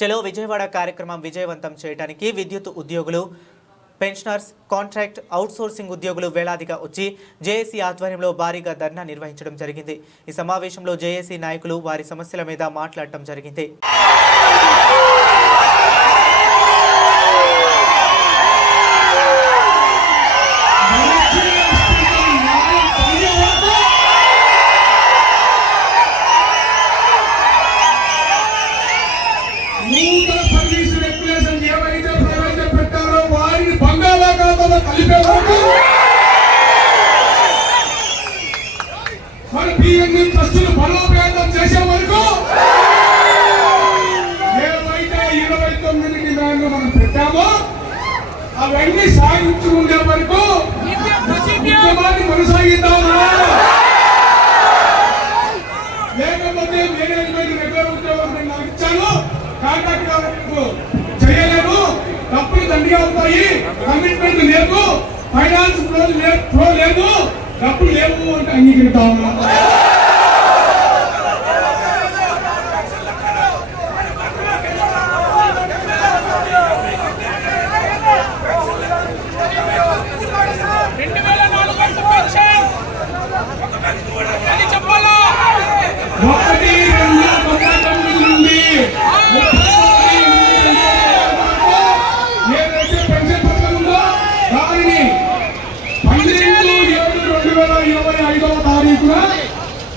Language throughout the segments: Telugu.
చలో విజయవాడ కార్యక్రమం విజయవంతం చేయడానికి విద్యుత్ ఉద్యోగులు పెన్షనర్స్ కాంట్రాక్ట్ అవుట్సోర్సింగ్ ఉద్యోగులు వేలాదిగా వచ్చి జేఏసీ ఆధ్వర్యంలో భారీగా ధర్నా నిర్వహించడం జరిగింది. ఈ సమావేశంలో జేఏసీ నాయకులు వారి సమస్యల మీద మాట్లాడటం జరిగింది. అవన్నీ సాగించి ఉండే వరకు ఉద్యమాన్ని కొనసాగిద్దామా లేకపోతే మేనేజ్మెంట్ రెగ్యులర్ ఉద్యోగం నాకు ఇచ్చాను. కాంట్రాక్ట్ కాబట్టి చేయలేను. డబ్బులు దండిగా అవుతాయి కమిట్మెంట్ లేదు. ఫైనాన్స్ ఫ్లో లేదు. డబ్బులు లేవు అంటే అంగీకరిస్తా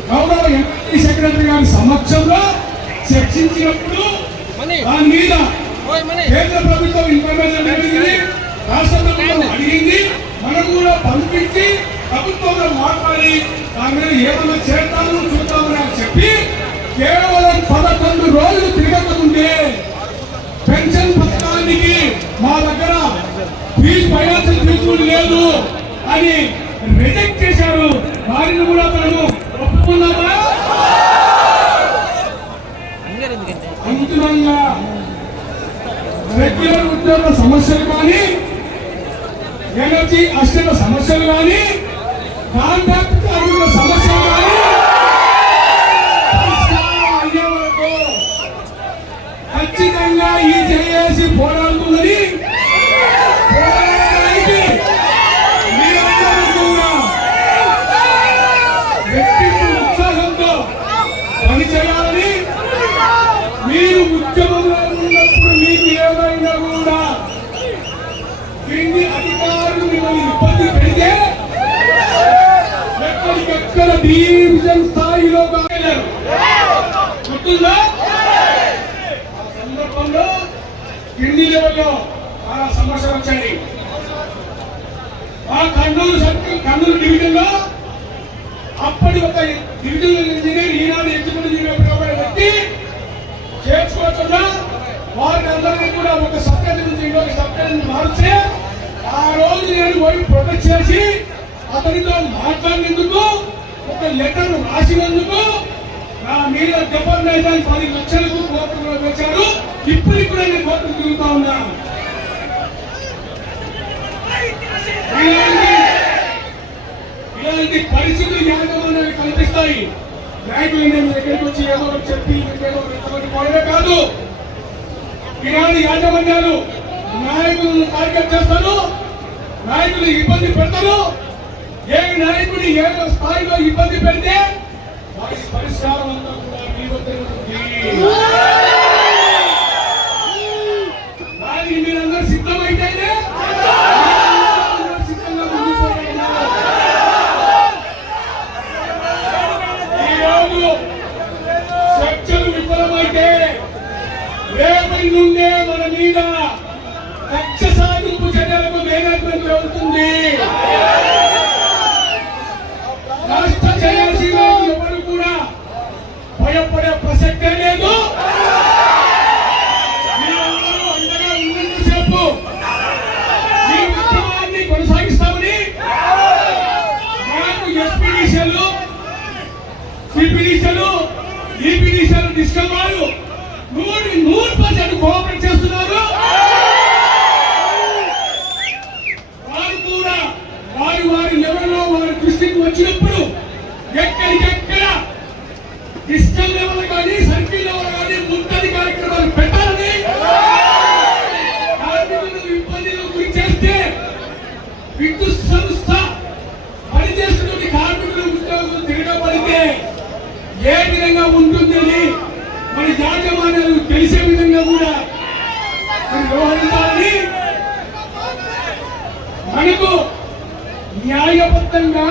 గౌరవ ఎంపీ సెక్రటరీ గారి సమక్షంలో చర్చించినప్పుడు దాని మీద కేంద్ర ప్రభుత్వం ఇన్ఫర్మేషన్ అడిగింది రాష్ట్ర ప్రభుత్వం అడిగింది. మనం కూడా పంపించి ప్రభుత్వంలో మాట్లాడి దాని మీద ఏమన్నా చేస్తాము చూద్దామని అని చెప్పి కేవలం పదకొండు రోజులు తిరగకుంటే పెన్షన్ పథకానికి మా దగ్గర ఫీజు ఫైనాన్షియల్ ఫీజు లేదు అని రిజెక్ట్ చేశారు. వారిని కూడా మనము ఒప్పుకున్నామా అంతిమంగా రెగ్యులర్ ఉద్యోగ సమస్యలు కానీ ఎనర్జీ అస్టల సమస్యలు కానీ కాంట్రాక్ట్ కార్మికుల సమస్యలు కానీ ఖచ్చితంగా ఈ జేఏసీ పోరాడుతుందని పోరాడడానికి మీరందరూ కూడా వ్యక్తిత్వ ఉత్సాహంతో పనిచేయాలని మీరు ఉద్యమంలో ఉన్నప్పుడు మీకు ఏమైనా కూడా క్రింది అధికారులు మిమ్మల్ని ఇబ్బంది పెడితే ఎక్కడికెక్కడ డివిజన్ స్థాయిలో కాగలరు గుర్తుందా? ఆ సందర్భంలో కింది లెవెల్లో చాలా సమస్యలు వచ్చాయి. ఆ కర్నూలు సర్కిల్ కర్నూలు డివిజన్లో అప్పటి ఒక డివిజనల్ ఇంజనీర్ ఈనాడు ఎగ్జిక్యూటివ్ ఇంజనీర్ కాబట్టి వ్యక్తి చేర్చుకోవచ్చున్నా వారిని అందరినీ కూడా ఒక సబ్జెక్ట్ నుంచి ఇంకొక సబ్జెక్ట్ మార్చి ఆ రోజు నేను పోయి ప్రొటెక్ట్ చేసి అతనితో మాట్లాడినందుకు ఒక లెటర్ రాసినందుకు నా మీద డిఫర్మేషన్ పది లక్షలకు కోర్టులో వచ్చారు ఇప్పటికి కూడా నేను కోర్టుకు తిరుగుతా ఉన్నా. ఇలాంటి పరిస్థితులు యాజమాన్యాలు కల్పిస్తాయి నాయకులు నేను దగ్గరికి వచ్చి ఏదో చెప్పి ఇంకేదో ఒకటి కాదు. ఇలాంటి యాజమాన్యాలు నాయకులను టార్గెట్ చేస్తారు. నాయకులు ఇబ్బంది పెడతారు. ఏ నాయకుడు ఏ స్థాయిలో ఇబ్బంది పెడితే వారి పరిష్కారం అంతా కూడా మీ వద్దనే ఉంటుంది. ఈపీడీసీలు డిస్కల్ వారు నూరు నూరు పర్సెంట్ కోఆపరేట్ చేస్తున్నారు వారు కూడా వారి వారి లెవెల్లో వారి దృష్టికి వచ్చినప్పుడు ఎక్కడికెక్కడ డిస్కల్ లెవెల్ కానీ సర్కిల్ లెవెల్ కానీ ముందడి కార్యక్రమాలు పెట్టాలని కూడా మరి వ్యవహరించాలని మనకు న్యాయబద్ధంగా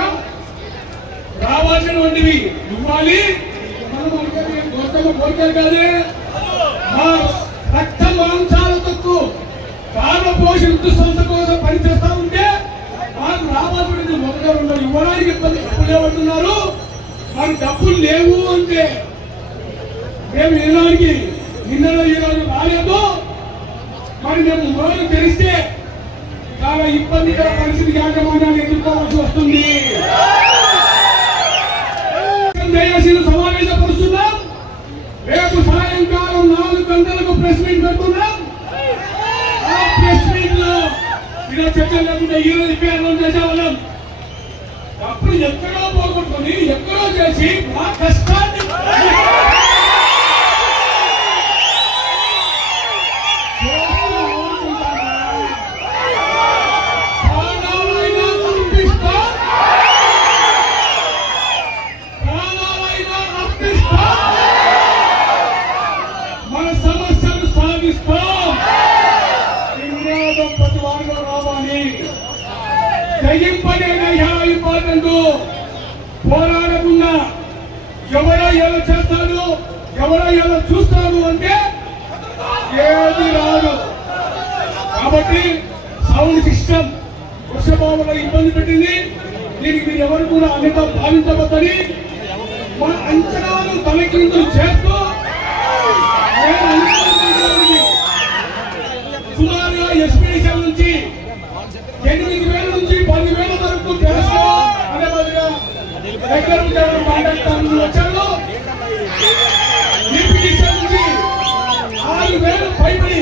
రావాల్సినటువంటివి ఇవ్వాలి. మనం అనుకునే కోరికలు కోరికలు కాదే. మా రక్త మాంసాలతో కాల పోషణ సంస్థ కోసం పనిచేస్తా ఉంటే మాకు రావాల్సినది మొదట రెండు ఇవ్వడానికి ఇబ్బంది డబ్బులు ఏమంటున్నారు మాకు డబ్బులు లేవు అంటే మేము ఈనాడికి నిన్నలో ఈరోజు రాలేదు. మరి మేము రోజు తెలిస్తే చాలా ఇబ్బందికర పరిస్థితి యాజమాన్యాన్ని ఎదుర్కోవాల్సి వస్తుంది. దయచేసి సమావేశపరుస్తున్నాం. రేపు సాయంకాలం నాలుగు గంటలకు ప్రెస్ మీట్ పెడుతున్నాం. ఆ ప్రెస్ మీట్లో ఇలా చర్చ లేకుండా ఈ రోజు పేర్లు చేసేవాళ్ళం. అప్పుడు ఎక్కడో పోగొట్టుకుని ఎక్కడో చేసి మా కష్టాన్ని దయ్యింపనేనయ్యా ఇంపార్టెంట్ పోరాడకుండా ఎవరో ఏదో చేస్తాడు ఎవరో ఏదో చూస్తాడు అంటే ఏది రాదు. కాబట్టి సౌండ్ సిస్టమ్ వర్షభావంలో ఇబ్బంది పెట్టింది. దీనికి మీరు ఎవరు కూడా అన్నిగా భావించవద్దని మన అంచనాలు తలకిందులు చేస్తూ సుమారుగా ఎస్పీడీసీ నుంచి ఎనిమిది దగ్గర ఉంటారు మాట్లాడతాను వచ్చాను ఆరు వేలు భయపడి